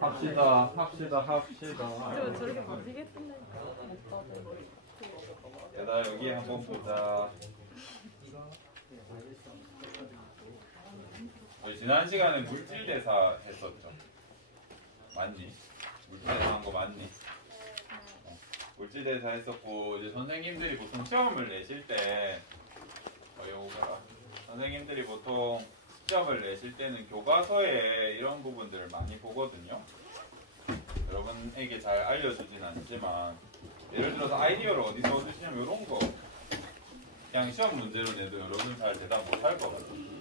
합시다. 저렇게 바뀌겠던데. 얘들아 여기 한번 보자. 우리 지난 시간에 물질대사 했었죠. 맞니? 물질대사 한 거 맞니? 물질대사 했었고 이제 선생님들이 보통 시험을 내실 때 요거가 선생님들이 보통 시험을 내실 때는 교과서에 이런 부분들을 많이 보거든요. 여러분에게 잘 알려주진 않지만 예를 들어서 아이디어를 어디서 얻으시냐면 이런 거 그냥 시험 문제로 내도 여러분 잘 대답 못할 것 같아요.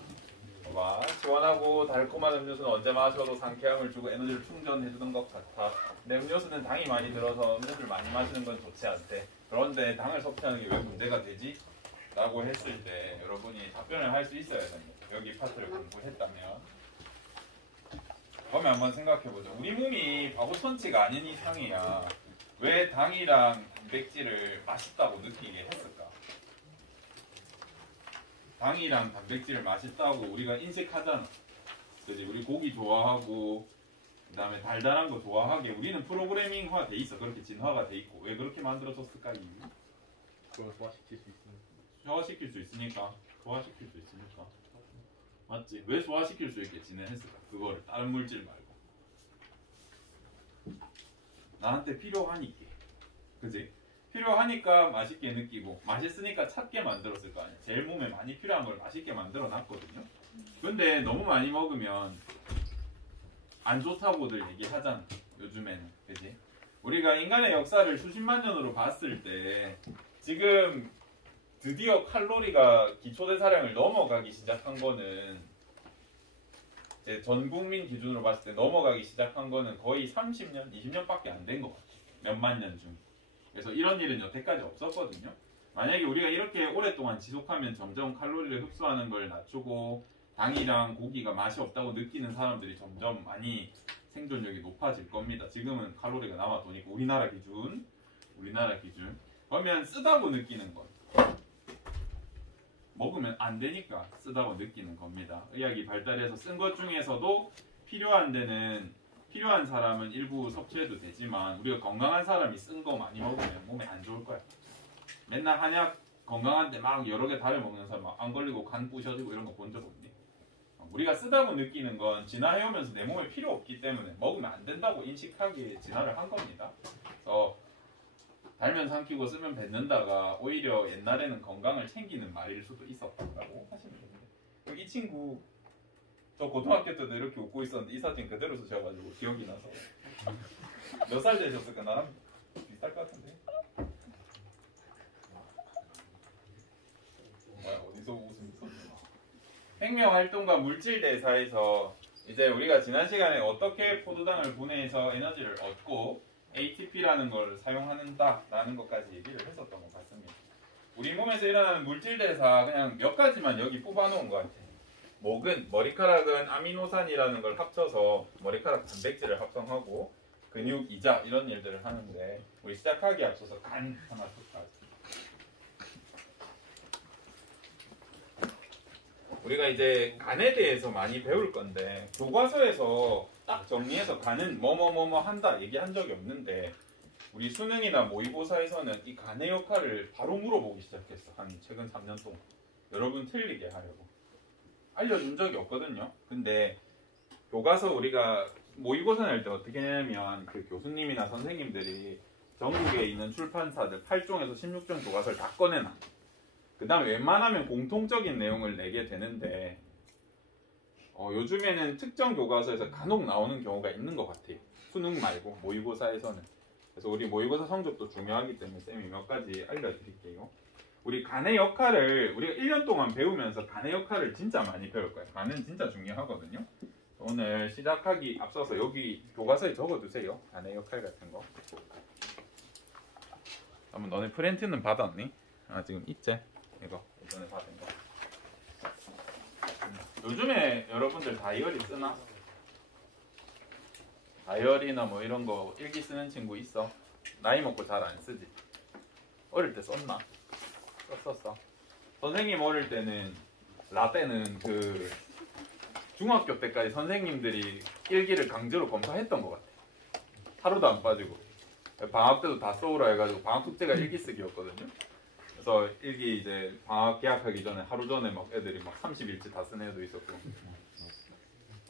봐봐. 시원하고 달콤한 음료수는 언제 마셔도 상쾌함을 주고 에너지를 충전해주는 것 같아. 근데 음료수는 당이 많이 들어서 음료수를 많이 마시는 건 좋지 않대. 그런데 당을 섭취하는 게 왜 문제가 되지? 라고 했을 때 여러분이 답변을 할 수 있어야 됩니다. 여기 파트를 공부했다면. 그러면 한번 생각해보자. 우리 몸이 바보천치가 아닌 이상이야. 왜 당이랑 단백질을 맛있다고 느끼게 했을까? 당이랑 단백질을 맛있다고 우리가 인식하잖아. 그지? 우리 고기 좋아하고 그 다음에 달달한 거 좋아하게 우리는 프로그래밍화 돼 있어. 그렇게 진화가 돼 있고. 왜 그렇게 만들어졌을까? 그걸 소화시킬 수 있으니까. 소화시킬 수 있으니까. 소화시킬 수 있으니까. 맞지? 왜 소화시킬 수 있게 진행했을까? 그거를 다른 물질 말고. 나한테 필요하니까. 그지? 필요하니까 맛있게 느끼고 맛있으니까 찾게 만들었을 거 아니야. 제일 몸에 많이 필요한 걸 맛있게 만들어 놨거든요. 근데 너무 많이 먹으면 안 좋다고들 얘기하잖아. 요즘에는. 그지? 우리가 인간의 역사를 수십만 년으로 봤을 때 지금 드디어 칼로리가 기초대사량을 넘어가기 시작한 거는 이제 전 국민 기준으로 봤을 때 넘어가기 시작한 거는 거의 30년, 20년밖에 안 된 것 같아요. 몇만 년 중. 그래서 이런 일은 여태까지 없었거든요. 만약에 우리가 이렇게 오랫동안 지속하면 점점 칼로리를 흡수하는 걸 낮추고 당이랑 고기가 맛이 없다고 느끼는 사람들이 점점 많이 생존력이 높아질 겁니다. 지금은 칼로리가 남아도니까 우리나라 기준. 그러면 쓰다고 느끼는 것. 먹으면 안 되니까 쓰다고 느끼는 겁니다. 의학이 발달해서 쓴 것 중에서도 필요한 데는 필요한 사람은 일부 섭취해도 되지만 우리가 건강한 사람이 쓴 거 많이 먹으면 몸에 안 좋을 거야. 맨날 한약 건강한데 막 여러 개 달여 먹는 사람 막 안 걸리고 간 부셔지고 이런 거 본 적 없니? 우리가 쓰다고 느끼는 건 진화해오면서 내 몸에 필요 없기 때문에 먹으면 안 된다고 인식하기에 진화를 한 겁니다. 그래서 달면 삼키고 쓰면 뱉는다가 오히려 옛날에는 건강을 챙기는 말일 수도 있었다고 하시면 됩니다. 이 친구 저 고등학교 때도 이렇게 웃고 있었는데 이 사진 그대로 쓰셔가지고 기억이 나서 몇 살 되셨을까? 나랑 비슷할 것 같은데. 뭐야 어디서 웃음이 있었지? 생명활동과 물질대사에서 이제 우리가 지난 시간에 어떻게 포도당을 분해해서 에너지를 얻고 ATP라는 걸 사용하는다라는 것까지 얘기를 했었던 것 같습니다. 우리 몸에서 일어나는 물질대사 그냥 몇 가지만 여기 뽑아놓은 것 같아요. 머리카락은 아미노산이라는 걸 합쳐서 머리카락 단백질을 합성하고 근육, 이자 이런 일들을 하는데 우리 시작하기에 앞서서 간 하나 더. 우리가 이제 간에 대해서 많이 배울 건데 교과서에서 딱 정리해서 간은 뭐뭐뭐뭐 한다 얘기한 적이 없는데 우리 수능이나 모의고사에서는 이 간의 역할을 바로 물어보기 시작했어. 한 최근 3년 동안. 여러분 틀리게 하려고. 알려준 적이 없거든요. 근데 교과서 우리가 모의고사 낼 때 어떻게 하냐면 그 교수님이나 선생님들이 전국에 있는 출판사들 8종에서 16종 교과서를 다 꺼내놔. 그 다음에 웬만하면 공통적인 내용을 내게 되는데 요즘에는 특정 교과서에서 간혹 나오는 경우가 있는 것 같아요. 수능 말고 모의고사에서는. 그래서 우리 모의고사 성적도 중요하기 때문에 쌤이 몇 가지 알려드릴게요. 우리 간의 역할을 우리가 1년 동안 배우면서 간의 역할을 진짜 많이 배울 거예요. 간은 진짜 중요하거든요. 오늘 시작하기 앞서서 여기 교과서에 적어두세요. 간의 역할 같은 거. 한번 너네 프린트는 받았니? 아 지금 있지? 이거 예전에 받은 거. 요즘에 여러분들 다이어리 쓰나? 다이어리나 뭐 이런 거 일기 쓰는 친구 있어? 나이 먹고 잘 안 쓰지? 어릴 때 썼나? 썼었어. 선생님 어릴 때는 라떼는 그 중학교 때까지 선생님들이 일기를 강제로 검사했던 것 같아. 하루도 안 빠지고. 방학 때도 다 써오라 해가지고 방학 숙제가 일기 쓰기였거든요. 그래서 일기 이제 방학 개학하기 전에 하루 전에 막 애들이 막 30일치 다 쓴 애도 있었고.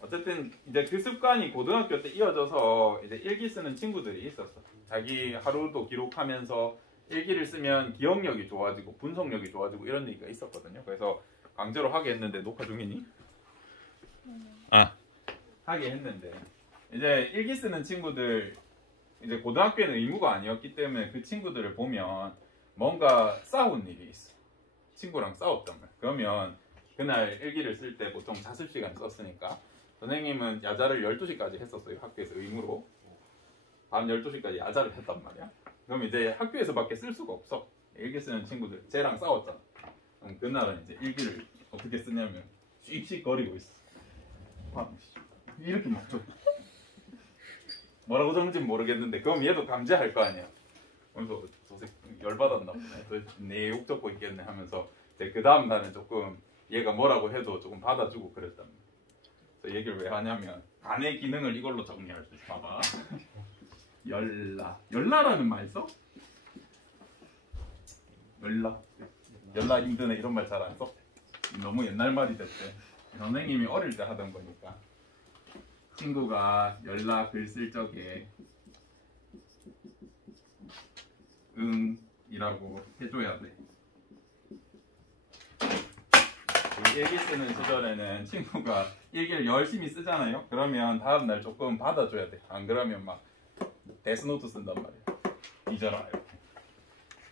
어쨌든 이제 그 습관이 고등학교 때 이어져서 이제 일기 쓰는 친구들이 있었어. 자기 하루도 기록하면서 일기를 쓰면 기억력이 좋아지고 분석력이 좋아지고 이런 얘기가 있었거든요. 그래서 강제로 하게 했는데 녹화 중이니? 하게 했는데 이제 일기 쓰는 친구들 이제 고등학교에는 의무가 아니었기 때문에 그 친구들을 보면 뭔가 싸운 일이 있어. 친구랑 싸웠단 말이야. 그러면 그날 일기를 쓸 때 보통 자습 시간 썼으니까 선생님은 야자를 12시까지 했었어요. 학교에서 의무로. 밤 12시까지 야자를 했단 말이야. 그럼 이제 학교에서밖에 쓸 수가 없어. 일기 쓰는 친구들 쟤랑 싸웠잖아. 그럼 그날은 이제 일기를 어떻게 쓰냐면 씩씩거리고 있어. 이렇게 막 줘. 뭐라고 적는지는 모르겠는데 그럼 얘도 감지할 거 아니야. 그래서 저 새끼 열받았나 보네. 내 욕 적고 있겠네 하면서 이제 그 다음 날은 조금 얘가 뭐라고 해도 조금 받아주고 그랬단 말이야. 그래서 얘기를 왜 하냐면 간의 기능을 이걸로 정리할 수 있어. 봐봐. 열라라는 말 써? 열라 힘드네 이런 말 잘 안 써? 너무 옛날 말이 됐대. 선생님이 어릴 때 하던 거니까. 친구가 열라 글 쓸 적에 이라고 해줘야 돼. 우리 일기 쓰는 시절에는 친구가 일기를 열심히 쓰잖아요. 그러면 다음날 조금 받아줘야 돼. 안 그러면 막 데스노트 쓴단 말이야. 잊어라 이렇게.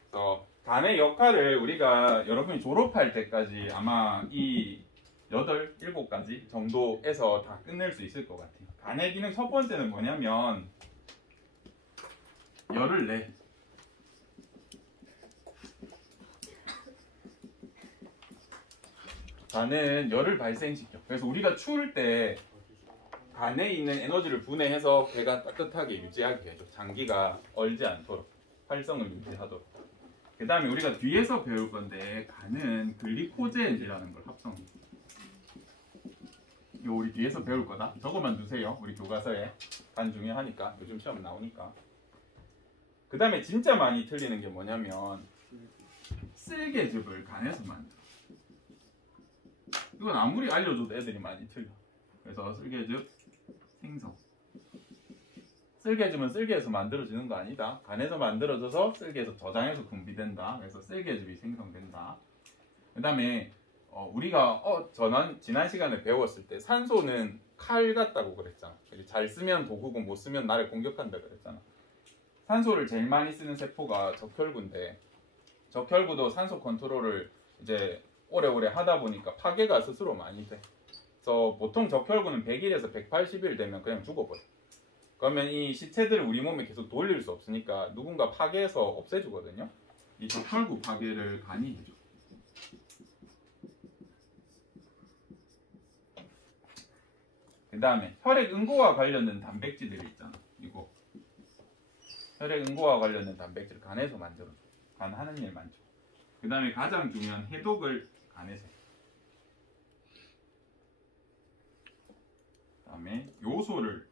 그래서 간의 역할을 우리가 여러분이 졸업할 때까지 아마 이 8, 7가지 정도에서 다 끝낼 수 있을 것 같아요. 간의 기능 첫 번째는 뭐냐면 열을 내. 간은 열을 발생시켜. 그래서 우리가 추울 때 간에 있는 에너지를 분해해서 배가 따뜻하게 유지하게 해줘. 장기가 얼지 않도록, 활성을 유지하도록. 그 다음에 우리가 뒤에서 배울 건데 간은 글리코젠이라는 걸 합성해. 이거 우리 뒤에서 배울 거다. 저거만 두세요. 우리 교과서에. 간 중요하니까. 요즘 시험 나오니까. 그 다음에 진짜 많이 틀리는 게 뭐냐면 쓸개즙을 간에서 만들어. 이건 아무리 알려줘도 애들이 많이 틀려. 그래서 쓸개즙 생성. 쓸개즙은 쓸개에서 만들어지는 거 아니다. 간에서 만들어져서 쓸개에서 저장해서 분비된다. 그래서 쓸개즙이 생성된다. 그 다음에 우리가 지난 시간에 배웠을 때 산소는 칼 같다고 그랬잖아. 잘 쓰면 도구고 못 쓰면 나를 공격한다 그랬잖아. 산소를 제일 많이 쓰는 세포가 적혈구인데 적혈구도 산소 컨트롤을 이제 오래오래 하다 보니까 파괴가 스스로 많이 돼. 그래서 보통 적혈구는 100일에서 180일 되면 그냥 죽어버려. 그러면 이 시체들을 우리 몸에 계속 돌릴 수 없으니까 누군가 파괴해서 없애주거든요. 이 적혈구 파괴를 간이 해줘. 그 다음에 혈액응고와 관련된 단백질들이 있잖아. 이거 혈액응고와 관련된 단백질 간에서 만들어줘. 간 하는 일 많죠. 그 다음에 가장 중요한 해독을 간에서 해. 그 다음에 요소를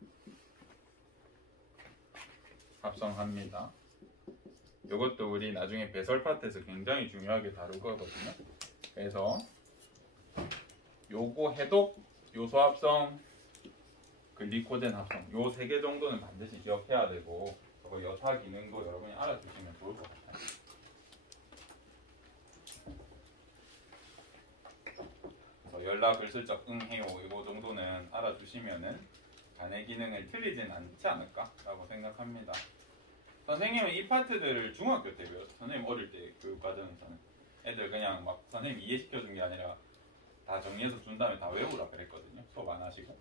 합성합니다. 이것도 우리 나중에 배설 파트에서 굉장히 중요하게 다룰 거거든요. 그래서 요거 해독, 요소 합성, 글리코젠 합성 요 3개 정도는 반드시 기억해야 되고 여타 기능도 여러분이 알아두시면 좋을 것 같아요. 그래서 연락을 슬쩍 응해요 이거 정도는 알아두시면은 간의 기능을 틀리진 않지 않을까라고 생각합니다. 선생님은 이 파트들을 중학교 때 배웠어요. 선생님 어릴 때 교육과정에서는 애들 그냥 막 선생님 이해시켜준 게 아니라 다 정리해서 준 다음에 다 외우라 그랬거든요. 수업 안 하시고.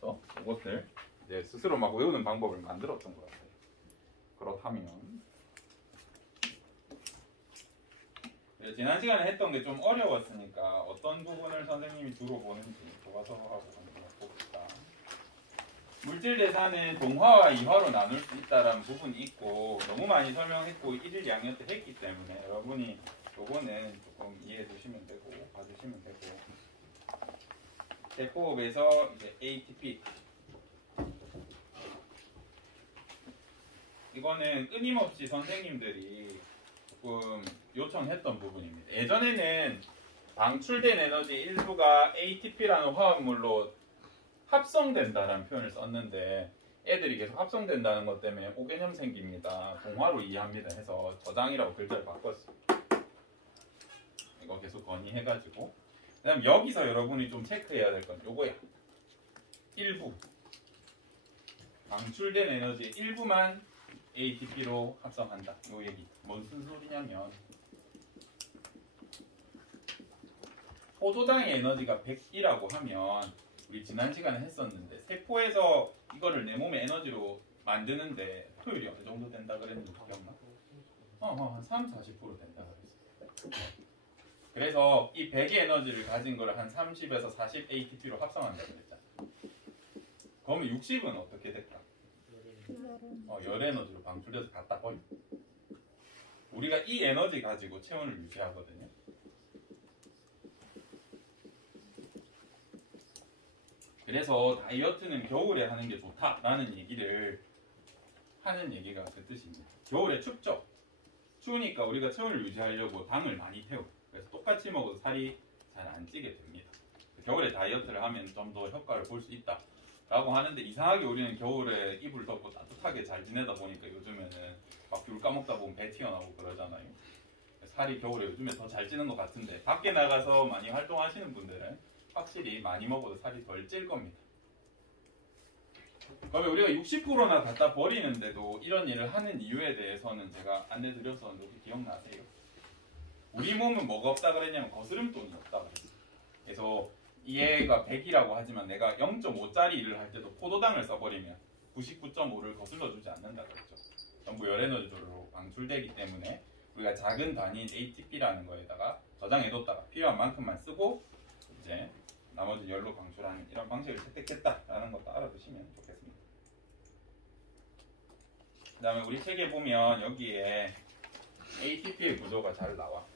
그래서 이것들 이제 스스로 막 외우는 방법을 만들었던 것 같아요. 그렇다면 지난 시간에 했던 게 좀 어려웠으니까 어떤 부분을 선생님이 주로 보는지 교과서하고 한번 봅시다. 물질 대사는 동화와 이화로 나눌 수 있다는 부분이 있고 너무 많이 설명했고 1일 양년 때 했기 때문에 여러분이 요거는 조금 이해해 두시면 되고 봐주시면 되고 대포업에서 이제 ATP. 이거는 끊임없이 선생님들이 조금 요청했던 부분입니다. 예전에는 방출된 에너지 일부가 ATP라는 화합물로 합성된다라는 표현을 썼는데 애들이 계속 합성된다는 것 때문에 오개념 생깁니다. 동화로 이해합니다 해서 저장이라고 글자를 바꿨어요. 이거 계속 건의해가지고 그 다음 여기서 여러분이 좀 체크해야 될 건 요거야. 일부 방출된 에너지의 일부만 ATP로 합성한다. 요 얘기. 무슨 소리냐면 포도당의 에너지가 100이라고 하면 우리 지난 시간에 했었는데 세포에서 이거를 내 몸의 에너지로 만드는데 효율이 어느 정도 된다 그랬는지 기억나? 한 30-40% 된다 그랬어. 그래서 이 100의 에너지를 가진 걸 한 30에서 40 ATP로 합성한다 그랬잖아. 그러면 60은 어떻게 될까? 열 에너지로 방출돼서 갖다 버려. 우리가 이 에너지 가지고 체온을 유지하거든요. 그래서 다이어트는 겨울에 하는 게 좋다라는 얘기를 하는 얘기가 그 뜻입니다. 겨울에 춥죠? 추우니까 우리가 체온을 유지하려고 당을 많이 태워. 그래서 똑같이 먹어도 살이 잘 안 찌게 됩니다. 겨울에 다이어트를 하면 좀 더 효과를 볼 수 있다 라고 하는데 이상하게 우리는 겨울에 이불 덮고 따뜻하게 잘 지내다 보니까 요즘에는 막 귤 까먹다 보면 배 튀어나오고 그러잖아요. 살이 겨울에 요즘에 더 잘 찌는 것 같은데 밖에 나가서 많이 활동하시는 분들은 확실히 많이 먹어도 살이 덜 찔 겁니다. 그러면 우리가 60%나 갖다 버리는데도 이런 일을 하는 이유에 대해서는 제가 안내드렸었는데 혹시 기억나세요? 우리 몸은 뭐가 없다 그랬냐면 거스름돈이 없다 그랬어요. 그래서 얘가 100이라고 하지만 내가 0.5짜리 일을 할 때도 포도당을 써버리면 99.5를 거슬러주지 않는다 그랬죠. 전부 열에너지로 방출되기 때문에 우리가 작은 단위인 ATP라는 거에다가 저장해뒀다가 필요한 만큼만 쓰고 이제 나머지 열로 방출하는 이런 방식을 채택했다라는 것도 알아두시면 좋겠습니다. 그 다음에 우리 책에 보면 여기에 ATP의 구조가 잘 나와.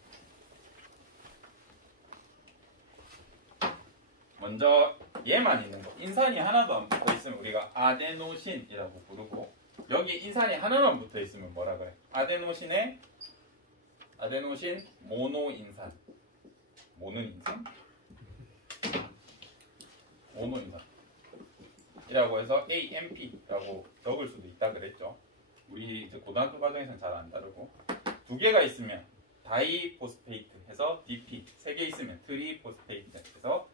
먼저 얘만 있는 거. 인산이 하나도 안 붙어 있으면 우리가 아데노신이라고 부르고 여기 인산이 하나만 붙어 있으면 뭐라 그래? 아데노신 모노인산. 모노인산? 모노인산이라고 해서 AMP라고 적을 수도 있다 그랬죠. 우리 이제 고등학교 과정에서는 잘 안 다루고 두 개가 있으면 다이포스페이트 해서 DP, 세 개 있으면 트리포스페이트 해서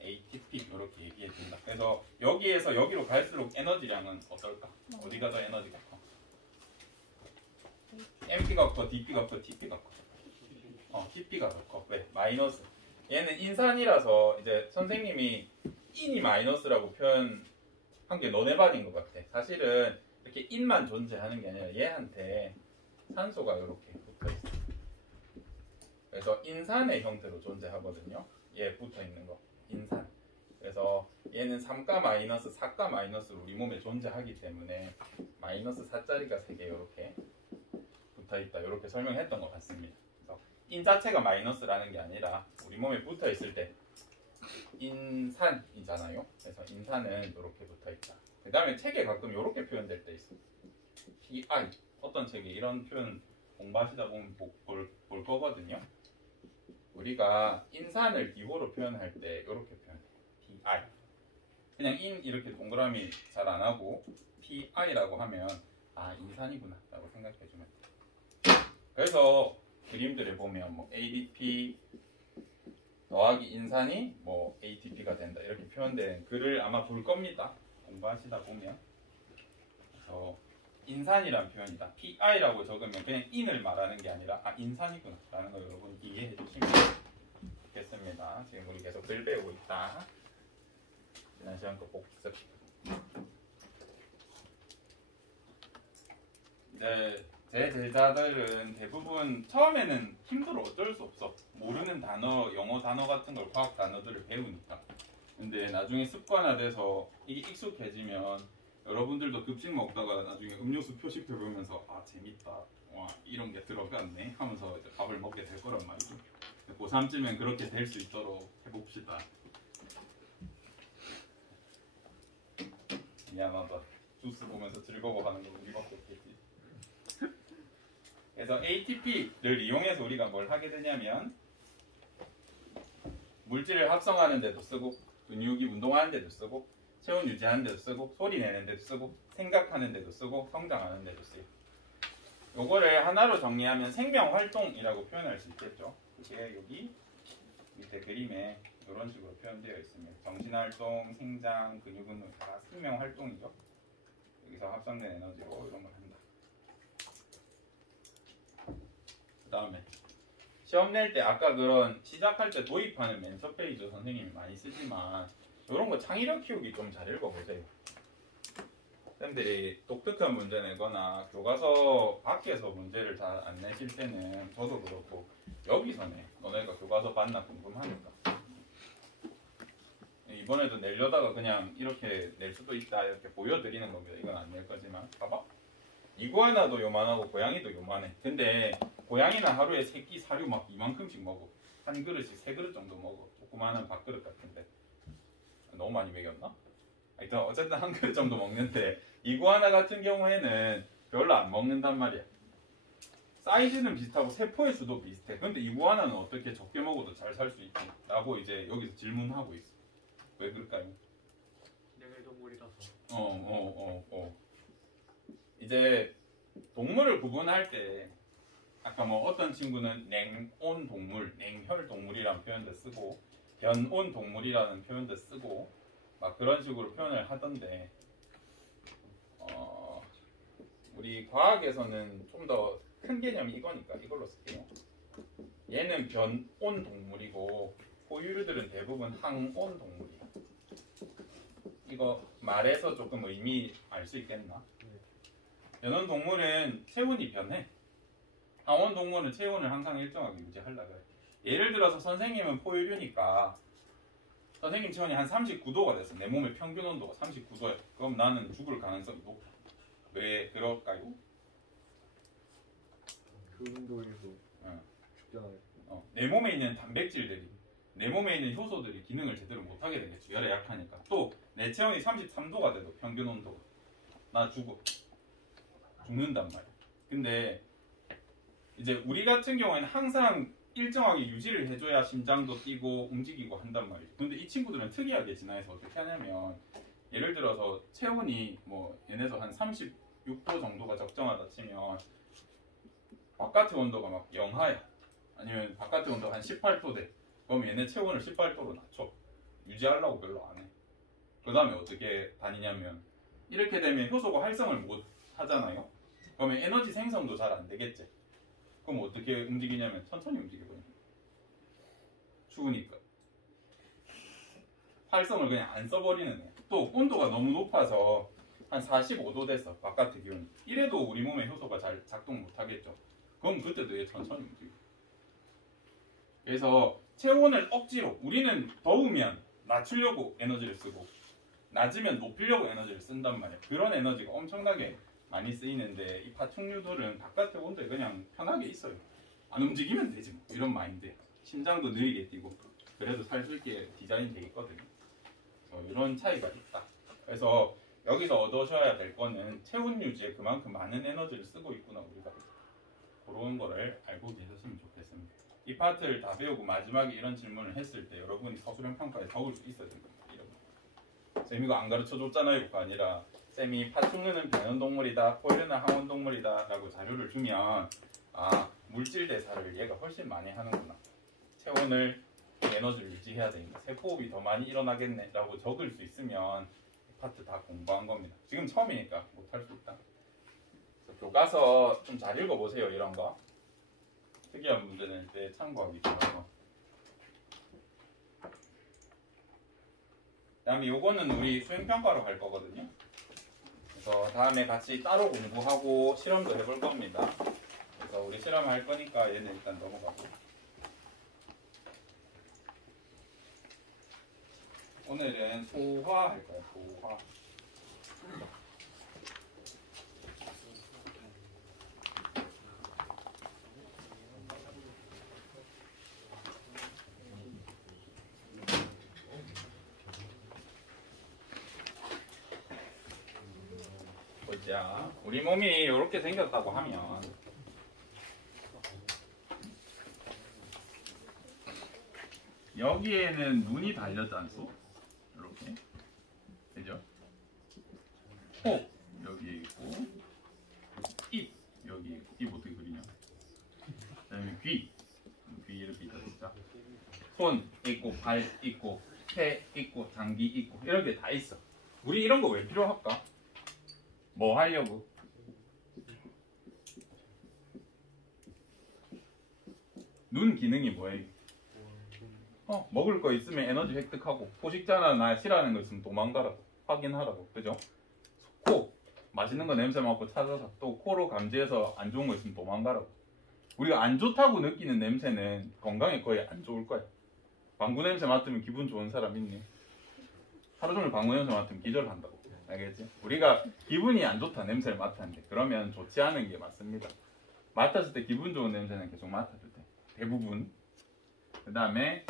ATP 이렇게 얘기해 준다. 그래서 여기에서 여기로 갈수록 에너지량은 어떨까? 어디가 더 에너지가 커? MP가 커, DP가 커, TP가 커? TP가 더 커. 왜? 마이너스. 얘는 인산이라서 이제 선생님이 인이 마이너스라고 표현한 게 너네반인 것 같아. 사실은 이렇게 인만 존재하는 게 아니라 얘한테 산소가 이렇게 붙어 있어. 그래서 인산의 형태로 존재하거든요. 얘 붙어 있는 거. 인산. 그래서 얘는 3가 마이너스 4가 마이너스로 우리 몸에 존재하기 때문에 마이너스 4짜리가 3개 이렇게 붙어있다 이렇게 설명했던 것 같습니다. 그래서 인 자체가 마이너스라는 게 아니라 우리 몸에 붙어있을 때 인산이잖아요. 그래서 인산은 이렇게 붙어있다. 그 다음에 책에 가끔 이렇게 표현될 때 있어. PI. 어떤 책에 이런 표현 공부하시다 보면 볼 거거든요. 우리가 인산을 기호로 표현할 때 이렇게 표현해. PI. 그냥 인 이렇게 동그라미 잘 안 하고 PI라고 하면 아 인산이구나 라고 생각해 주면 돼. 그래서 그림들에 보면 뭐 ADP 더하기 인산이 뭐 ATP가 된다 이렇게 표현된 글을 아마 볼 겁니다. 공부하시다 보면. 그래서 인산이란 표현이다. PI라고 적으면 그냥 인을 말하는 게 아니라 아 인산이구나 라는 걸 여러분 이해해 주시면 좋겠습니다. 지금 우리 계속 글 배우고 있다. 지난 시간 거 복습. 네, 제 제자들은 대부분 처음에는 힘들어. 어쩔 수 없어. 모르는 단어, 영어 단어 같은 걸 과학 단어들을 배우니까. 근데 나중에 습관화돼서 이게 익숙해지면 여러분들도 급식 먹다가 나중에 음료수 표식 들으면서 아 재밌다, 와 이런 게 들어갔네 하면서 이제 밥을 먹게 될 거란 말이죠. 고3쯤엔 그렇게 될 수 있도록 해봅시다. 미안하다. 주스 보면서 즐거워하는 건 우리밖에 없겠지. 그래서 ATP를 이용해서 우리가 뭘 하게 되냐면 물질을 합성하는 데도 쓰고 근육이 운동하는 데도 쓰고 체온 유지하는 데도 쓰고 소리 내는 데도 쓰고 생각하는 데도 쓰고 성장하는 데도 쓰요. 요거를 하나로 정리하면 생명활동이라고 표현할 수 있겠죠. 그게 여기 밑에 그림에 이런 식으로 표현되어 있습니다. 정신활동, 생장, 근육운동 다 생명활동이죠. 여기서 합성된 에너지로 이런 걸 한다. 그 다음에 시험 낼 때 아까 그런 시작할 때 도입하는 맨 첫 페이지 선생님이 많이 쓰지만 이런 거 창의력 키우기 좀 잘 읽어보세요. 쌤들이 독특한 문제 내거나 교과서 밖에서 문제를 잘 안 내실 때는 저도 그렇고 여기서 내. 너네가 교과서 봤나 궁금하니까. 이번에도 내려다가 그냥 이렇게 낼 수도 있다 이렇게 보여드리는 겁니다. 이건 안 낼 거지만 봐봐. 이구아나도 요만하고 고양이도 요만해. 근데 고양이는 하루에 새끼 사료 막 이만큼씩 먹어. 한 그릇씩 3그릇 정도 먹어. 조그마한 밥그릇 같은데 너무 많이 먹였나? 하여튼 어쨌든 한 그릇 정도 먹는데 이구아나 같은 경우에는 별로 안 먹는단 말이야. 사이즈는 비슷하고 세포의 수도 비슷해. 근데 이구아나는 어떻게 적게 먹어도 잘 살 수 있지? 라고 이제 여기서 질문하고 있어. 왜 그럴까요? 냉해동물이라서. 이제 동물을 구분할 때 아까 뭐 어떤 친구는 냉온 동물, 냉혈 동물이라는 표현도 쓰고 변온 동물이라는 표현도 쓰고 막 그런 식으로 표현을 하던데 우리 과학에서는 좀 더 큰 개념이 이거니까 이걸로 쓸게요. 얘는 변온 동물이고 포유류들은 대부분 항온 동물이야. 이거 말해서 조금 의미 알 수 있겠나? 변온 동물은 체온이 변해. 항온 동물은 체온을 항상 일정하게 유지하려고 해. 예를 들어서 선생님은 포유류니까 선생님 체온이 한 39도가 됐어. 내 몸의 평균 온도가 39도야. 그럼 나는 죽을 가능성이 높아. 왜 그럴까요? 그 운동에서 죽잖아요. 내 몸에 있는 단백질들이 내 몸에 있는 효소들이 기능을 제대로 못하게 되겠죠. 열에 약하니까. 또 내 체온이 33도가 돼도 평균 온도가 나 죽는단 말이야. 근데 이제 우리 같은 경우에는 항상 일정하게 유지를 해줘야 심장도 뛰고 움직이고 한단 말이죠. 근데 이 친구들은 특이하게 진화해서 어떻게 하냐면 예를 들어서 체온이 뭐 얘네도 한 36도 정도가 적정하다 치면 바깥의 온도가 막 영하야. 아니면 바깥의 온도가 한 18도 돼. 그럼 얘네 체온을 18도로 낮춰. 유지하려고 별로 안 해. 그 다음에 어떻게 다니냐면 이렇게 되면 효소가 활성을 못 하잖아요. 그러면 에너지 생성도 잘 안 되겠지. 그럼 어떻게 움직이냐면 천천히 움직여버려. 추우니까. 활성을 그냥 안 써버리는 애. 또 온도가 너무 높아서 한 45도 됐어. 바깥의 기온이. 이래도 우리 몸의 효소가 잘 작동 못 하겠죠. 그럼 그때도 얘 천천히 움직여. 그래서 체온을 억지로 우리는 더우면 낮추려고 에너지를 쓰고 낮으면 높이려고 에너지를 쓴단 말이야. 그런 에너지가 엄청나게 많이 쓰이는데 이 파충류들은 바깥의 온도에 그냥 편하게 있어요. 안 움직이면 되지 뭐. 이런 마인드야. 심장도 느리게 뛰고 그래도 살 수 있게 디자인 돼 있거든요. 이런 차이가 있다. 그래서 여기서 얻으셔야 될 거는 체온 유지에 그만큼 많은 에너지를 쓰고 있구나 우리가. 그런 거를 알고 계셨으면 좋겠습니다. 이 파트를 다 배우고 마지막에 이런 질문을 했을 때 여러분이 서술형 평가에 적을 수 있어야 됩니다. 쌤이 이거 안 가르쳐줬잖아요. 그거 아니라 쌤이 파충류는 변온동물이다, 포유류는 항온동물이다 라고 자료를 주면 아 물질 대사를 얘가 훨씬 많이 하는구나. 체온을 에너지를 유지해야 되니까 세포호흡이 더 많이 일어나겠네 라고 적을 수 있으면 이 파트 다 공부한 겁니다. 지금 처음이니까 못할 수 있다. 교과서 좀 잘 읽어보세요. 이런 거 특이한 문제 낼 때 참고하기 좋아서. 그 다음에 요거는 우리 수행평가로 갈 거거든요. 그래서 다음에 같이 따로 공부하고 실험도 해볼 겁니다. 그래서 우리 실험할 거니까 얘는 일단 넘어가고. 오늘은 소화 할 거예요. 소화. 자, 우리 몸이 이렇게 생겼다고 하면 여기에는 눈이 달렸지 않소? 이렇게. 그죠? 코 여기 있고, 입 여기 있고, 입 어떻게 그리냐? 그다음에 귀 이렇게 있다 진짜. 손 있고, 발 있고, 폐 있고, 장기 있고, 이렇게 다 있어. 우리 이런 거 왜 필요할까? 뭐 하려고? 눈 기능이 뭐예요? 먹을 거 있으면 에너지 획득하고, 포식자나 나 싫어하는 거 있으면 도망가라고, 확인하라고, 그죠? 코, 맛있는 거 냄새 맡고 찾아서 또 코로 감지해서 안 좋은 거 있으면 도망가라고. 우리가 안 좋다고 느끼는 냄새는 건강에 거의 안 좋을 거야. 방구 냄새 맡으면 기분 좋은 사람 있니? 하루 종일 방구 냄새 맡으면 기절한다고. 알겠지? 우리가 기분이 안 좋다 냄새를 맡았는데 그러면 좋지 않은 게 맞습니다. 맡았을 때 기분 좋은 냄새는 계속 맡아도 돼. 대부분. 그 다음에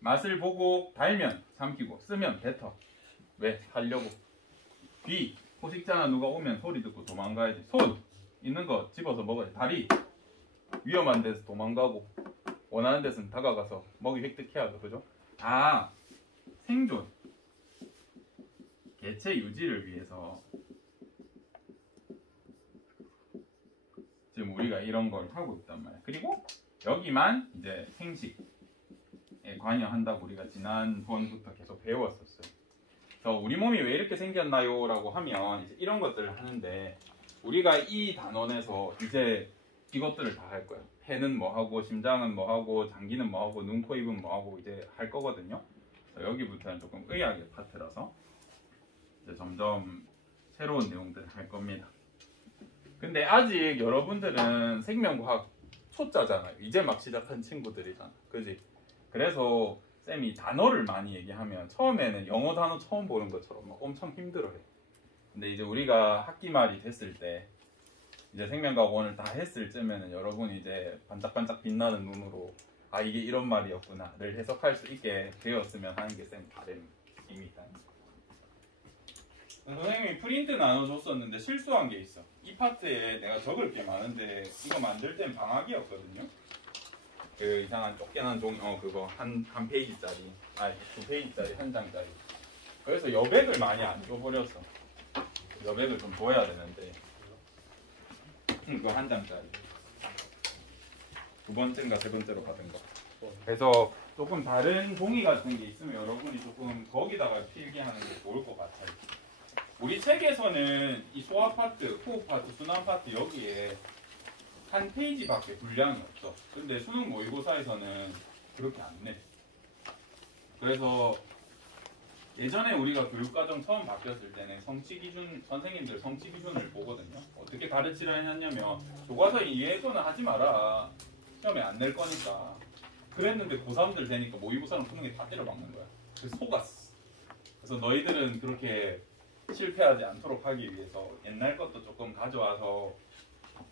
맛을 보고 달면 삼키고 쓰면 뱉어. 왜? 살려고. 귀, 포식자나 누가 오면 소리 듣고 도망가야지. 손 있는 거 집어서 먹어야지. 다리 위험한 데서 도망가고 원하는 데서는 다가가서 먹이 획득해야 돼. 그죠? 생존, 개체 유지를 위해서 지금 우리가 이런 걸 하고 있단 말이야. 그리고 여기만 이제 생식에 관여한다고 우리가 지난번부터 계속 배웠었어요. 그래서 우리 몸이 왜 이렇게 생겼나요? 라고 하면 이제 이런 것들을 하는데, 우리가 이 단원에서 이제 이것들을 다 할 거야. 폐는 뭐 하고, 심장은 뭐 하고, 장기는 뭐 하고, 눈, 코, 입은 뭐 하고 이제 할 거거든요. 그래서 여기부터는 조금 의학의 파트라서 이제 점점 새로운 내용들을 할 겁니다. 근데 아직 여러분들은 생명과학 초짜잖아요. 이제 막 시작한 친구들이잖아. 그지? 그래서 쌤이 단어를 많이 얘기하면 처음에는 영어 단어 처음 보는 것처럼 막 엄청 힘들어해. 근데 이제 우리가 학기 말이 됐을 때 이제 생명과학 원을 다 했을 쯤에는 여러분이 이제 반짝반짝 빛나는 눈으로 이게 이런 말이었구나를 해석할 수 있게 되었으면 하는 게 쌤 바람입니다. 선생님이 프린트 나눠줬었는데 실수한 게 있어. 이 파트에 내가 적을 게 많은데 이거 만들 땐 방학이었거든요. 그 이상한 쫓겨난 종이 그거 한 페이지짜리, 두 페이지짜리, 한 장짜리. 그래서 여백을 많이 안 줘버렸어. 여백을 좀 줘야 되는데 그거 한 장짜리. 두 번째인가 세 번째로 받은 거. 그래서 조금 다른 종이 같은 게 있으면 여러분이 조금 거기다가 필기하는 게 좋을 것 같아요. 우리 책에서는 이 소화 파트, 호흡 파트, 순환 파트 여기에 한 페이지밖에 분량이 없어. 근데 수능 모의고사에서는 그렇게 안 내. 그래서 예전에 우리가 교육과정 처음 바뀌었을 때는 선생님들 성취 기준을 보거든요. 어떻게 가르치라 해놨냐면 교과서 이해해서는 하지 마라. 시험에 안 낼 거니까. 그랬는데 고3들 되니까 모의고사는 푸는 게 다 때려박는 거야. 그래서 속았어. 그래서 너희들은 그렇게 실패하지 않도록 하기 위해서 옛날 것도 조금 가져와서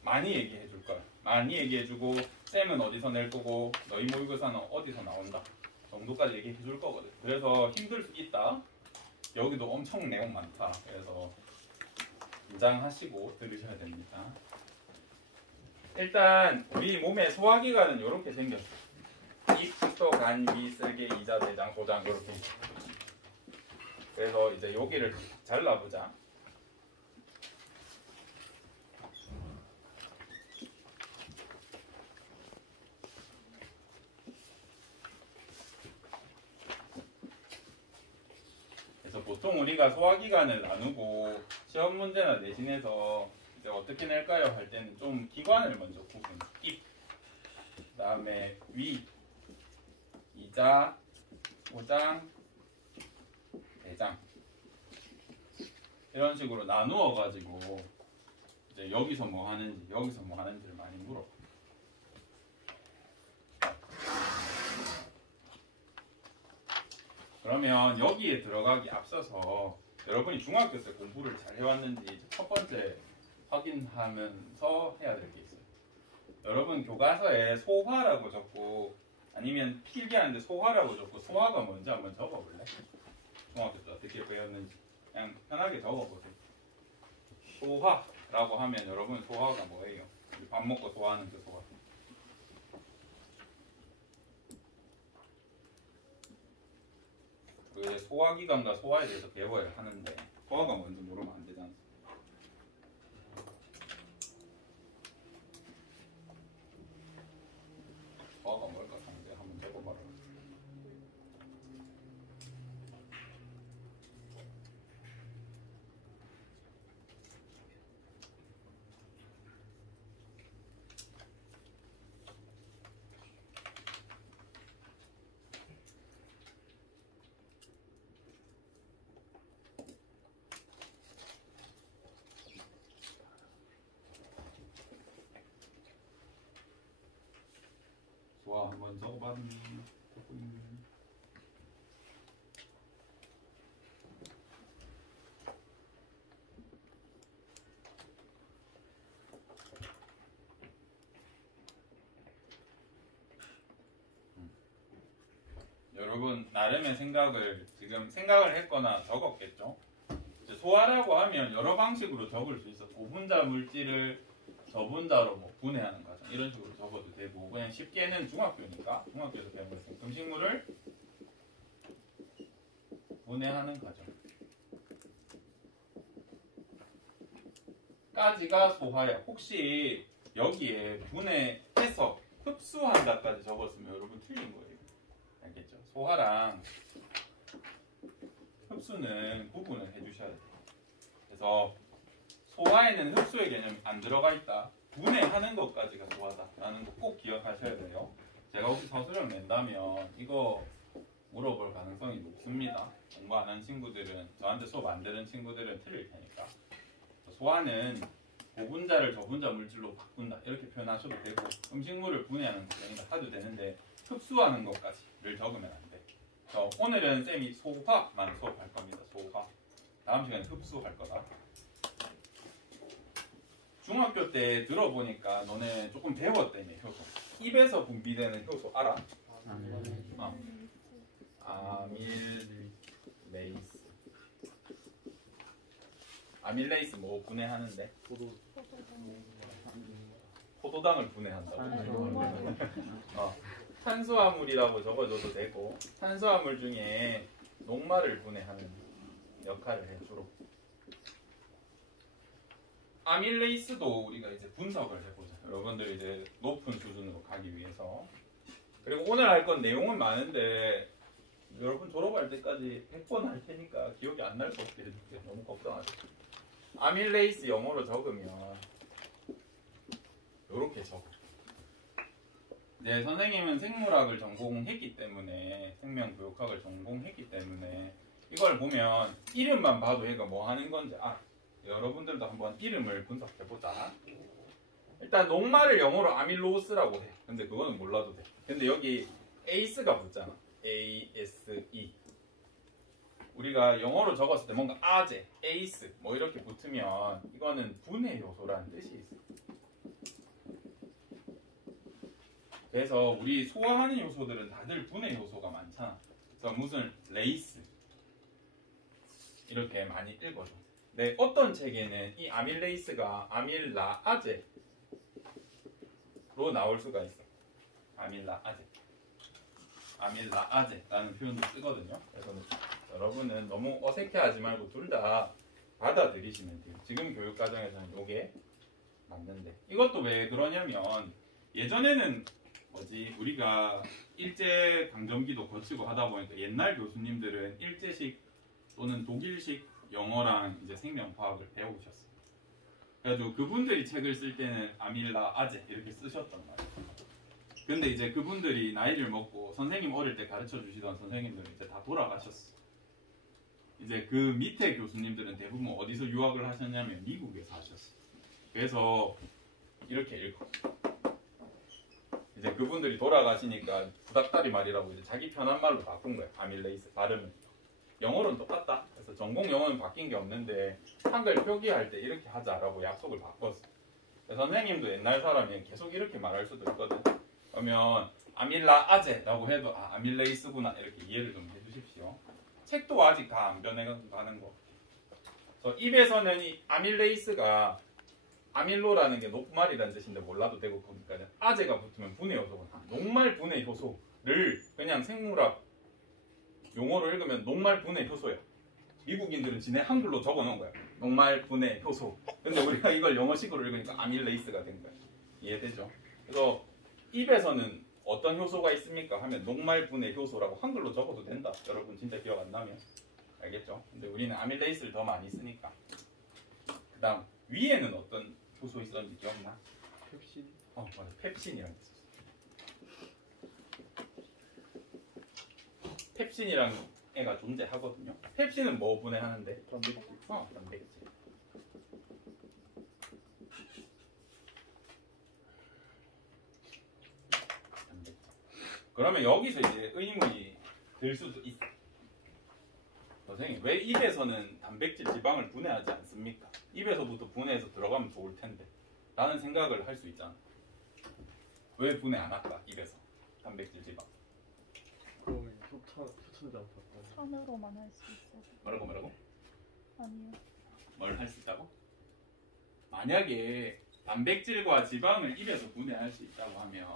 많이 얘기해 줄 거야. 많이 얘기해주고 쌤은 어디서 낼 거고 너희 모의고사는 어디서 나온다 정도까지 얘기해 줄 거거든. 그래서 힘들 수 있다. 여기도 엄청 내용 많다. 그래서 긴장하시고 들으셔야 됩니다. 일단 우리 몸의 소화기관은 이렇게 생겼어. 입, 식도, 간, 위, 쓸개, 이자, 대장, 소장 이렇게. 그래서 이제 여기를 잘라보자. 그래서 보통 우리가 소화기관을 나누고 시험 문제나 내신에서 이제 어떻게 낼까요? 할 때는 좀 기관을 먼저 구분. 입, 그 다음에 위, 이자, 소장, 대장 이런 식으로 나누어 가지고 이제 여기서 뭐 하는지 여기서 뭐 하는지를 많이 물어. 그러면 여기에 들어가기 앞서서 여러분이 중학교 때 공부를 잘 해왔는지 첫 번째 확인하면서 해야 될 게 있어요. 여러분 교과서에 소화라고 적고 아니면 필기하는데 소화라고 적고 소화가 뭔지 한번 적어볼래? 중학교 때 어떻게 배웠는지 그냥 편하게 적어보세요. 소화라고 하면 여러분 소화가 뭐예요? 우리 밥 먹고 소화하는 그 소화. 그 소화기관과 소화에 대해서 배워야 하는데 소화가 뭔지 모르면 안 되잖아. 소화가 뭘까 상대 한번 해봐봐라. 소화 한번 적어봤니? 여러분 나름의 생각을 지금 생각을 했거나 적었겠죠? 이제 소화라고 하면 여러 방식으로 적을 수 있어. 고분자 물질을 저분자로 뭐 분해하는 과정 이런 식으로 적어도 되고 그냥 쉽게는 중학교니까 중학교에서 배운 거 있으니까 음식물을 분해하는 과정 까지가 소화야. 혹시 여기에 분해해서 흡수한다까지 적었으면 여러분 틀린 거예요. 알겠죠? 소화랑 흡수는 구분을 해주셔야 돼요. 그래서 소화에는 흡수의 개념이 안 들어가 있다. 분해하는 것까지가 소화다라는 거 꼭 기억하셔야 돼요. 제가 혹시 서술형 낸다면 이거 물어볼 가능성이 높습니다. 공부 안 한 친구들은 저한테 수업 안 들은 친구들은 틀릴 테니까. 소화는 고분자를 저분자 물질로 바꾼다 이렇게 표현하셔도 되고 음식물을 분해하는 과정이다 하도 되는데 흡수하는 것까지를 적으면 안 돼. 오늘은 쌤이 소화만 수업할 겁니다. 소화. 다음 시간에 흡수할 거다. 중학교 때 들어보니까 너네 조금 배웠다며 효소. 입에서 분비되는 효소 알아? 아밀레이스. 아밀레이스 뭐 분해하는데? 포도당을 분해한다고. 탄수화물이라고 적어줘도 되고 탄수화물 중에 녹말을 분해하는 역할을 해 주로. 아밀레이스도 우리가 이제 분석을 해보자. 여러분들이 이제 높은 수준으로 가기 위해서. 그리고 오늘 할 건 내용은 많은데 여러분 졸업할 때까지 100번 할 테니까 기억이 안 날 수 없게 해줄게. 너무 걱정하지. 아밀레이스 영어로 적으면 이렇게 적어. 네, 선생님은 생물학을 전공했기 때문에 생명교육학을 전공했기 때문에 이걸 보면 이름만 봐도 얘가 뭐 하는 건지 알아. 여러분들도 한번 이름을 분석해보자. 일단 녹말을 영어로 아밀로스라고 해. 근데 그거는 몰라도 돼. 근데 여기 ACE가 붙잖아. ASE. 우리가 영어로 적었을 때 뭔가 아제, ACE 뭐 이렇게 붙으면 이거는 분해 요소라는 뜻이 있어. 그래서 우리 소화하는 요소들은 다들 분해 요소가 많잖아. 그래서 무슨 레이스 이렇게 많이 읽어줘. 네, 어떤 책에는 이 아밀레이스가 아밀라아제로 나올 수가 있어. 아밀라아제라는 표현도 쓰거든요. 그래서 여러분은 너무 어색해하지 말고 둘 다 받아들이시면 돼요. 지금 교육과정에서는 이게 맞는데 이것도 왜 그러냐면 예전에는 우리가 일제 강점기도 거치고 하다 보니까 옛날 교수님들은 일제식 또는 독일식 영어랑 이제 생명과학을 배우셨어요. 그래가지고 그분들이 책을 쓸 때는 아밀라아제 이렇게 쓰셨단 말이에요. 근데 이제 그분들이 나이를 먹고 선생님 어릴 때 가르쳐 주시던 선생님들은 이제 다 돌아가셨어. 이제 그 밑에 교수님들은 대부분 어디서 유학을 하셨냐면 미국에서 하셨어. 그래서 이렇게 읽어. 이제 그분들이 돌아가시니까 구닥다리 말이라고 이제 자기 편한 말로 바꾼 거야. 아밀레이스 발음은. 영어로는 똑같다. 그래서 전공 영어는 바뀐 게 없는데 한글 표기할 때 이렇게 하자라고 약속을 바꿨어. 선생님도 옛날 사람이 계속 이렇게 말할 수도 있거든. 그러면 아밀라아제라고 해도 아밀레이스구나 이렇게 이해를 좀 해주십시오. 책도 아직 다 안 변해가는 거. 그래서 입에서는 이 아밀레이스가 아밀로라는 게 녹말이라는 뜻인데 몰라도 되고 보니까 아제가 붙으면 분해 요소가 녹말 분해 효소를 그냥 생물학 용어로 읽으면 녹말 분해 효소야. 미국인들은 지네 한글로 적어놓은 거야. 녹말 분해 효소. 근데 우리가 이걸 영어식으로 읽으니까 아밀레이스가 된 거야. 이해되죠? 그래서 입에서는 어떤 효소가 있습니까? 하면 녹말 분해 효소라고 한글로 적어도 된다. 여러분 진짜 기억 안 나면 알겠죠? 근데 우리는 아밀레이스를 더 많이 쓰니까. 그 다음 위에는 어떤 효소 있었는지 기억나? 펩신. 맞아. 펩신이라는 게 있었어. 펩신이라는 애가 존재하거든요. 펩신은 뭐 분해하는데? 단백질. 단백질. 그러면 여기서 이제 의문이 들 수도 있어. 선생님, 왜 입에서는 단백질, 지방을 분해하지 않습니까? 입에서부터 분해해서 들어가면 좋을 텐데 라는 생각을 할 수 있잖아. 왜 분해 안 할까? 입에서 단백질, 지방. 그러면 효천지 않다. 산으로만 할 수 있어요. 뭐라고? 아니요. 뭘 할 수 있다고? 만약에 단백질과 지방을 입에서 분해할 수 있다고 하면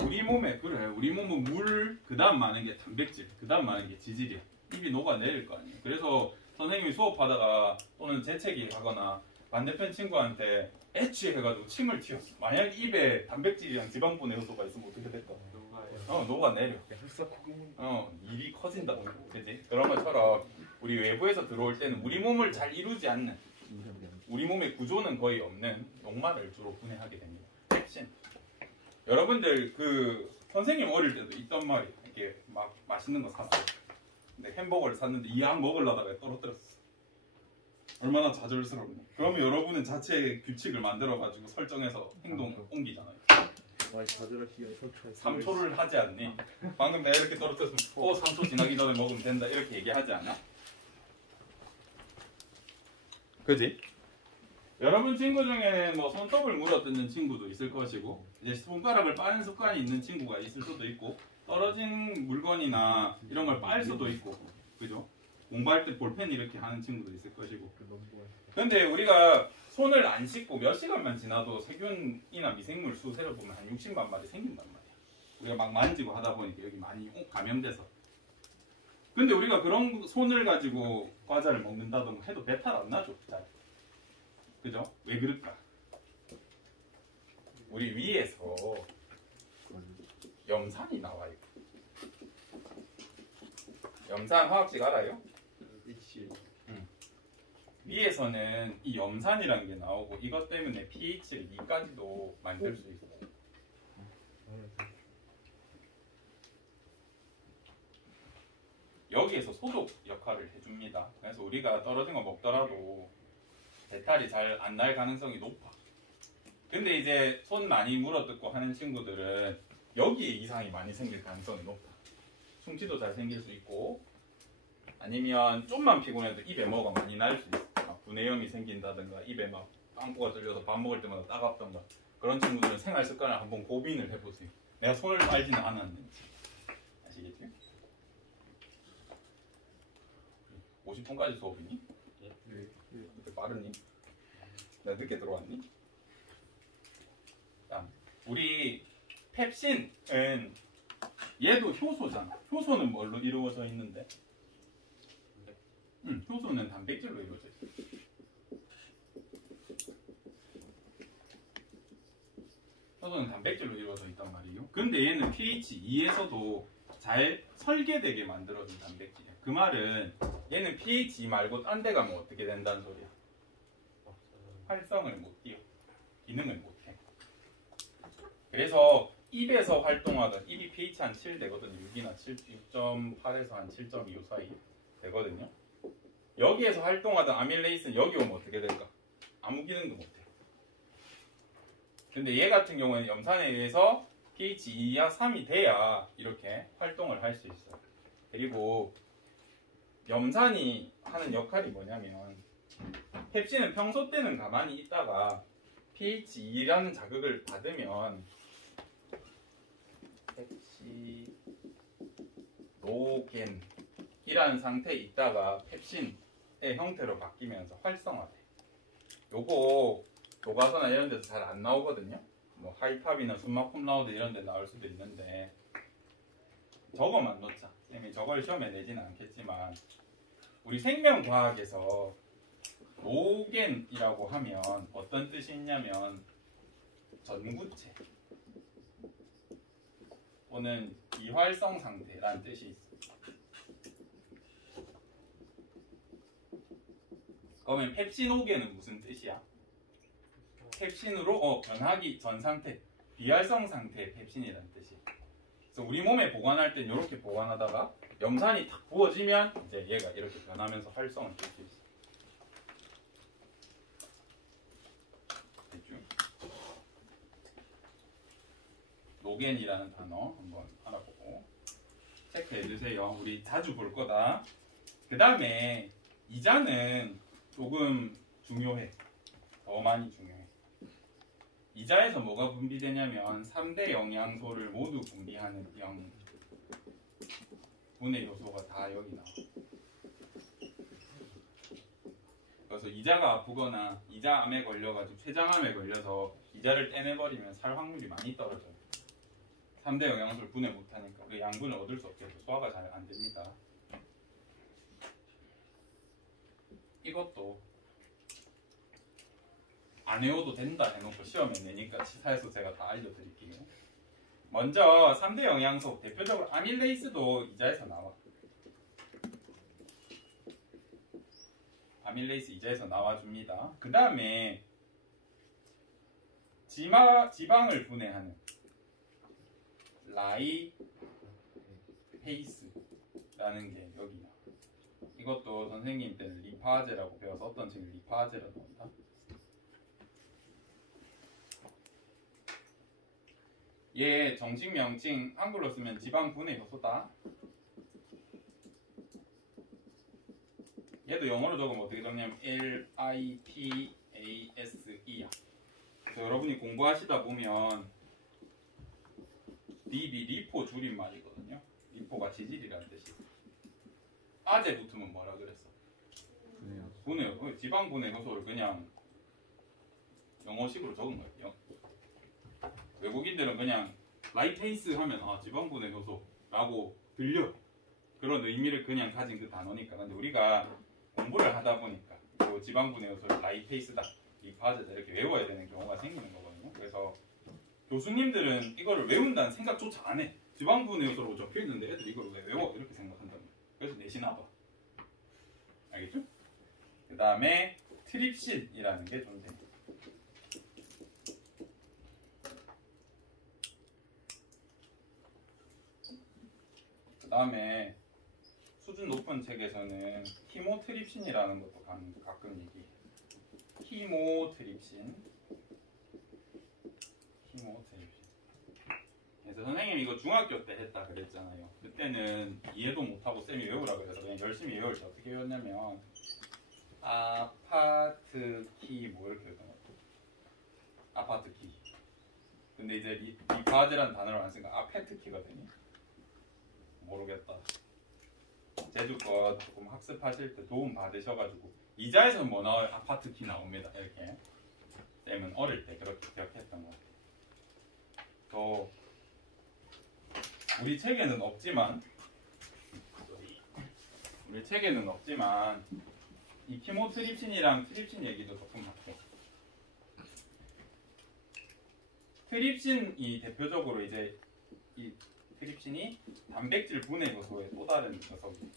우리 몸은 물, 그 다음 많은 게 단백질, 그 다음 많은 게 지질이야. 입이 녹아내릴 거 아니에요. 그래서 선생님이 수업하다가 또는 재채기 하거나 반대편 친구한테 애취해가지고 침을 튀었어. 만약 입에 단백질이랑 지방 분해 효소가 있으면 어떻게 될까? 녹아내려. 입이 커진다. 그지? 그런 것처럼 우리 외부에서 들어올 때는 우리 몸을 잘 이루지 않는, 우리 몸의 구조는 거의 없는 녹말을 주로 분해하게 됩니다. 펩신. 여러분들 그 선생님 어릴 때도 있던 말이 이렇게 막 맛있는 거 샀어요. 근데 햄버거를 샀는데 이 약 먹으려다가 떨어뜨렸어. 얼마나 좌절스럽니? 그러면 여러분은 자체 규칙을 만들어가지고 설정해서 행동 옮기잖아요. 많이 좌절할 시간이 3초를 하지 않니? 방금 내가 이렇게 떨어뜨렸으면 3초 지나기 전에 먹으면 된다 이렇게 얘기하지 않아? 그지? 여러분 친구 중에는 뭐 손톱을 물어뜯는 친구도 있을 것이고 이제 손가락을 빠는 습관이 있는 친구가 있을 수도 있고 떨어진 물건이나 이런 걸 빨 수도 있고 그죠? 공부할 때 볼펜 이렇게 하는 친구도 있을 것이고 근데 우리가 손을 안 씻고 몇 시간만 지나도 세균이나 미생물 수 세를 보면 한 60만 마리 생긴단 말이야. 우리가 막 만지고 하다 보니까 여기 많이 감염돼서. 근데 우리가 그런 손을 가지고 과자를 먹는다던가 해도 배탈 안 나죠. 잘. 그죠? 왜 그럴까? 우리 위에서 염산이 나와요. 염산 화학식 알아요? HCl. 위에서는 이 염산이라는 게 나오고 이것 때문에 pH를 2까지도 만들 수 있어요. 여기에서 소독 역할을 해줍니다. 그래서 우리가 떨어진 거 먹더라도 배탈이 잘 안 날 가능성이 높아. 근데 이제 손 많이 물어뜯고 하는 친구들은 여기에 이상이 많이 생길 가능성이 높아. 충치도 잘 생길 수 있고 아니면 좀만 피곤해도 입에 뭐가 많이 날 수 있어. 막 분해염이 생긴다든가 입에 막 빵꾸가 뚫려서 밥 먹을 때마다 따갑던가 그런 친구들은 생활 습관을 한번 고민을 해보세요. 내가 손을 빨지는 않았는지. 아시겠지? 50분까지 수업이니? 네. 이렇게 빠르니? 내가 늦게 들어왔니? 다음 우리 펩신은 얘도 효소잖아. 효소는 뭘로 이루어져 있는데? 효소는 단백질로 이루어져 있어. 효소는 단백질로 이루어져 있단 말이에요. 근데 얘는 pH 2에서도 잘 설계되게 만들어진 단백질이야. 그 말은 얘는 pH 2 말고 딴 데 가면 어떻게 된다는 소리야? 활성을 못 띄워. 기능을 못 해. 그래서 입에서 활동하던 입이 pH 한 7 되거든요. 6이나 6.8에서 한 7.25 사이 되거든요. 여기에서 활동하던 아밀레이스는 여기 오면 어떻게 될까? 아무 기능도 못해. 근데 얘 같은 경우에는 염산에 의해서 pH 2야 3이 돼야 이렇게 활동을 할 수 있어요. 그리고 염산이 하는 역할이 뭐냐면 펩신은 평소 때는 가만히 있다가 pH 2라는 자극을 받으면 펩시노겐이라는 상태에 있다가 펩신에 의 형태로 바뀌면서 활성화돼. 요거 교과서나 이런 데서 잘 안 나오거든요. 뭐 하이팝이나 숨막 홈라우드 이런 데 나올 수도 있는데 저거만 놓자. 쌤이 저걸 시험에 내지는 않겠지만 우리 생명과학에서 노겐이라고 하면 어떤 뜻이 있냐면 전구체 또는 비활성 상태라는 뜻이 있어. 그러면 펩신오겐은 무슨 뜻이야? 펩신으로 변하기 전 상태, 비활성 상태의 펩신이라는 뜻이야. 그래서 우리 몸에 보관할 땐 이렇게 보관하다가 염산이 탁 부어지면 이제 얘가 이렇게 변하면서 활성을 줄 수 있어. 됐죠? 노겐이라는 단어 한번 알아보고 체크해 주세요. 우리 자주 볼 거다. 그 다음에 이자는 조금 중요해. 더 많이 중요해. 이자에서 뭐가 분비되냐면 3대 영양소를 모두 분비하는 분해 요소가 다 여기 나와. 그래서 이자가 아프거나 이자암에 걸려가지고 췌장암에 걸려서 이자를 떼내버리면 살 확률이 많이 떨어져요. 3대 영양소를 분해 못하니까 그 양분을 얻을 수 없게 해서 소화가 잘 안 됩니다. 이것도 안 외워도 된다 해놓고 시험에 내니까 치사해서 제가 다 알려드릴게요. 먼저 3대 영양소 대표적으로 아밀레이스도 이자에서 나와. 아밀레이스 이자에서 나와줍니다. 그 다음에 지방을 분해하는 라이페이스라는 게 여기 나와. 이것도 선생님 때는 리파제라고 배워서 어떤 책은 리파제라고 한다. 얘 정식 명칭 한글로 쓰면 지방 분해 효소다. 얘도 영어로 적으면 어떻게 적냐면 LIPASE야. 그래서 여러분이 공부하시다 보면 리포 줄임말이거든요. 리포가 지질이라는 뜻이. 아제 붙으면 뭐라 그랬어? 분해. 지방 분해 효소를 그냥 영어식으로 적은 거예요. 외국인들은 그냥 라이페이스 하면 지방 분해 효소라고 들려. 그런 의미를 그냥 가진 그 단어니까. 근데 우리가 공부를 하다 보니까 그 지방 분해 효소를 라이페이스다, 리파제다 이렇게 외워야 되는 경우가 생기는 거거든요. 그래서 교수님들은 이거를 외운다는 생각조차 안 해. 지방 분해 효소라고 적혀 있는데 애들 이걸 왜 외워? 이렇게 생각한단 말이야. 그래서 내신하 봐. 알겠죠? 그 다음에 트립신이라는 게 존재해요. 그 다음에 수준 높은 책에서는 히모트립신이라는 것도 가끔 얘기해요. 히모트립신. 그래서 선생님이 이거 중학교 때 했다 그랬잖아요. 그때는 이해도 못하고 쌤이 외우라 그래서 그냥 열심히 외울 때 어떻게 외웠냐면 아파트 키 뭐 이렇게 외웠던 것 같아요. 아파트 키. 근데 이제 리파제라는 단어를 안 쓰니까 아페트 키거든요. 모르겠다. 제주 거 조금 학습하실 때 도움 받으셔가지고 이자에서 뭐 나와요? 아파트 키 나옵니다. 이렇게 쌤은 어릴 때 그렇게 기억했던 것 같아요. 또 우리 책에는 없지만 이 키모트립신이랑 트립신 얘기도 조금 할게. 트립신이 대표적으로 이제 이 트립신이 단백질 분해 요소의 또 다른 녀석이에요.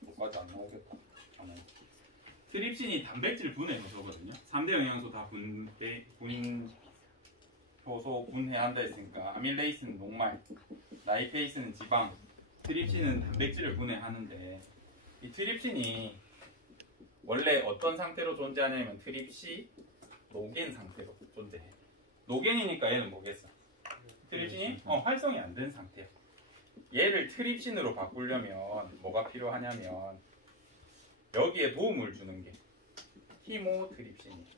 뭐까지 안 나오겠다. 트립신이 단백질 분해 요소거든요. 3대 영양소 다 효소 분해한다 했으니까 아밀레이스는 녹말, 라이페이스는 지방, 트립신은 단백질을 분해하는데 이 트립신이 원래 어떤 상태로 존재하냐면 트립시 노겐 상태로 존재해. 노겐이니까 얘는 뭐겠어? 트립신이 활성이 안 된 상태야. 얘를 트립신으로 바꾸려면 뭐가 필요하냐면 여기에 도움을 주는 게 히모트립신이야.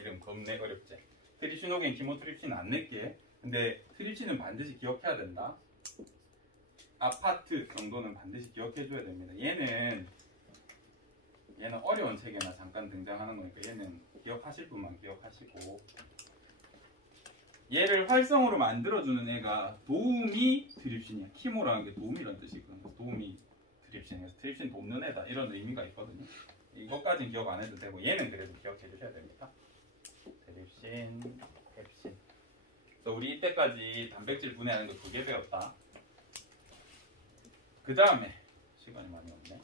이름 겁내 어렵지? 트립신오겐, 키모트립신 안 낼게. 근데 트립신은 반드시 기억해야 된다. 아파트 정도는 반드시 기억해 줘야 됩니다. 얘는 어려운 책에나 잠깐 등장하는 거니까 얘는 기억하실 분만 기억하시고, 얘를 활성으로 만들어주는 애가 도우미 드립신이야. 키모라는 게 도우미라는 뜻이거든요. 도우미 드립신에서 드립신 돕는 애다 이런 의미가 있거든요. 이것까지는 기억 안 해도 되고 얘는 그래도 기억해 주셔야 됩니다. 드립신, 펩신. 그래서 우리 이때까지 단백질 분해하는 거 2개 배웠다. 그 다음에 시간이 많이 없네.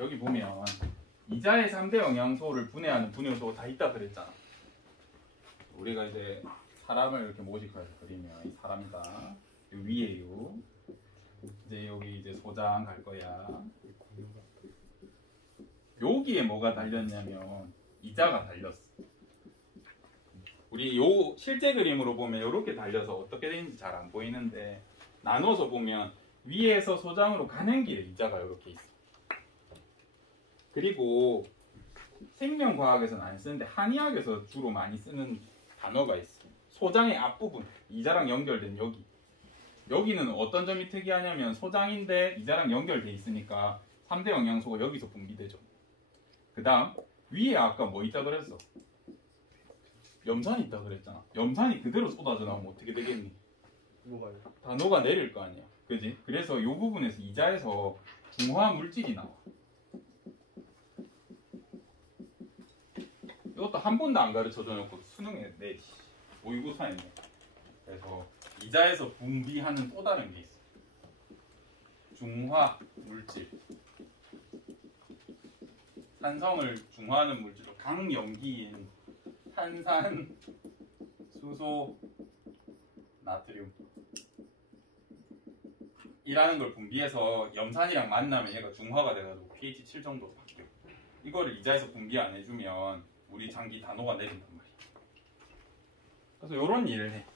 여기 보면 이자의 3대 영양소를 분해하는 분해요소가 다 있다 그랬잖아. 우리가 이제 사람을 이렇게 모식해서 그리면 이 사람이다. 요 위에요. 이제 여기 이제 소장 갈 거야. 여기에 뭐가 달렸냐면 이자가 달렸어. 우리 요 실제 그림으로 보면 이렇게 달려서 어떻게 되는지 잘 안 보이는데, 나눠서 보면 위에서 소장으로 가는 길에 이자가 이렇게 있어. 그리고 생명과학에서는 안 쓰는데 한의학에서 주로 많이 쓰는 단어가 있어. 소장의 앞부분, 이자랑 연결된 여기는 어떤 점이 특이하냐면 소장인데 이자랑 연결돼 있으니까 3대 영양소가 여기서 분비되죠. 그 다음 위에 아까 뭐 있다 그랬어? 염산이 있다 그랬잖아. 염산이 그대로 쏟아져 나오면 어떻게 되겠니? 뭐가요? 다 녹아내릴 거 아니야. 그지? 그래서 이 부분에서 이자에서 중화 물질이 나와. 이것도 한 번도 안 가르쳐줘 놓고 수능에 내 모의고사했네. 그래서 이자에서 분비하는 또 다른 게 있어. 중화 물질. 산성을 중화하는 물질로 강염기인 탄산, 수소, 나트륨 이라는 걸 분비해서 염산이랑 만나면 얘가 중화가 돼가지고 pH 7 정도로 바뀌어. 이거를 이자에서 분비 안 해주면 우리 장기 다 녹아내린단 말이야. 그래서 이런 일을 해.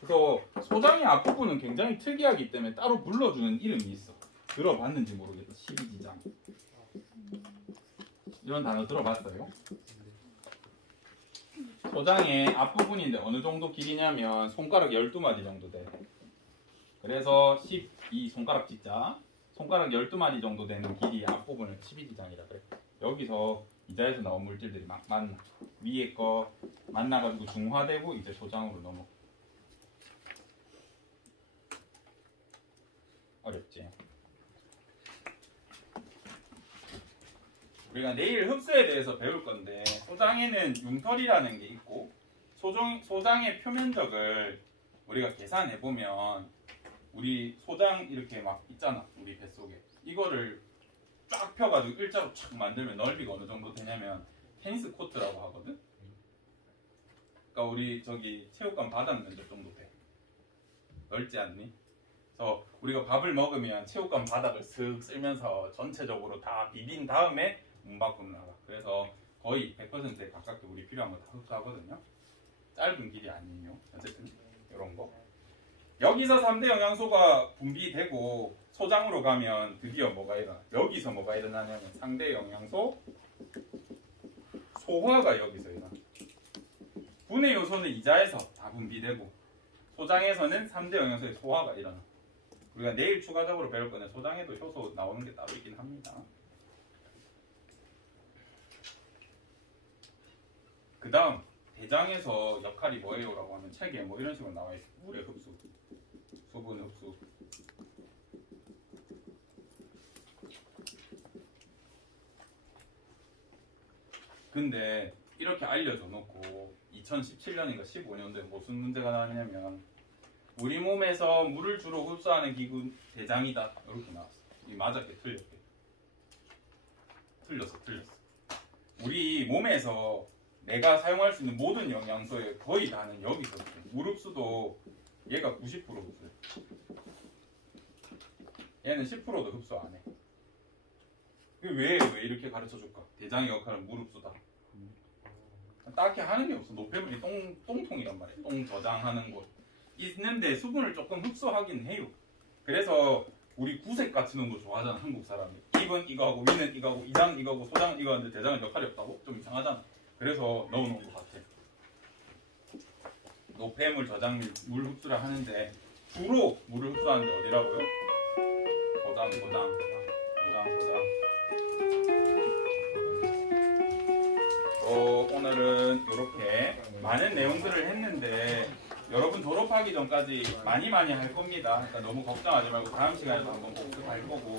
그래서 소장의 앞부분은 굉장히 특이하기 때문에 따로 불러주는 이름이 있어. 들어봤는지 모르겠어. 12지장. 이런 단어 들어봤어요? 소장의 앞부분인데 어느 정도 길이냐면 손가락 12마디 정도 돼. 그래서 12 손가락 짓자. 손가락 12마디 정도 되는 길이의 앞부분을 12지장이라 그래. 여기서 이자에서 나온 물질들이 막 만나. 위에 거 만나가지고 중화되고 이제 소장으로 넘어. 어렵지? 우리가 내일 흡수에 대해서 배울 건데, 소장에는 융털이라는 게 있고, 소장의 표면적을 우리가 계산해보면 우리 소장 이렇게 막 있잖아. 우리 뱃속에 이거를 쫙 펴가지고 일자로 착 만들면 넓이가 어느 정도 되냐면 테니스 코트라고 하거든. 그러니까 우리 저기 체육관 바닥 면적 정도 돼. 넓지 않니? 그래서 우리가 밥을 먹으면 체육관 바닥을 슥 쓸면서 전체적으로 다 비빈 다음에 문 밖으로 나가. 그래서 거의 100%에 가깝게 우리 필요한 거 다 흡수하거든요. 짧은 길이 아니에요. 어쨌든 이런 거. 여기서 3대 영양소가 분비되고 소장으로 가면 드디어 뭐가 일어나? 여기서 뭐가 일어나냐면 상대 영양소 소화가 여기서 일어나. 분해 요소는 이자에서 다 분비되고 소장에서는 3대 영양소의 소화가 일어나. 우리가 내일 추가적으로 배울 거는 소장에도 효소 나오는 게 따로 있긴 합니다. 그 다음 대장에서 역할이 뭐예요? 라고 하면 책에 뭐 이런 식으로 나와 있어. 물의 흡수, 수분 흡수. 근데 이렇게 알려줘 놓고 2017년인가 15년도에 무슨 문제가 나왔냐면 우리 몸에서 물을 주로 흡수하는 기구 대장이다. 이렇게 나왔어. 이 맞았게 틀렸게. 틀렸어. 우리 몸에서 내가 사용할 수 있는 모든 영양소의 거의 다는 여기서 물 흡수도 얘가 90% 흡수해. 얘는 10%도 흡수 안 해. 왜 이렇게 가르쳐 줄까? 대장의 역할은 물 흡수다. 딱히 하는 게 없어. 노폐물이 똥통이란 말이야. 똥 저장하는 곳 있는데 수분을 조금 흡수하긴 해요. 그래서 우리 구색 갖추는 거 좋아하잖아. 한국 사람이. 입은 이거하고 위는 이거하고 이장은 이거하고 소장은 이거 하는데 대장은 역할이 없다고? 좀 이상하잖아. 그래서 넣어놓은 것 같아. 노폐물 저장 물 흡수를 하는데 주로 물을 흡수하는 데 어디라고요? 고당. 오늘은 이렇게 많은 내용들을 했는데 여러분 졸업하기 전까지 많이 할 겁니다. 그러니까 너무 걱정하지 말고 다음 시간에도 한번 복습할 거고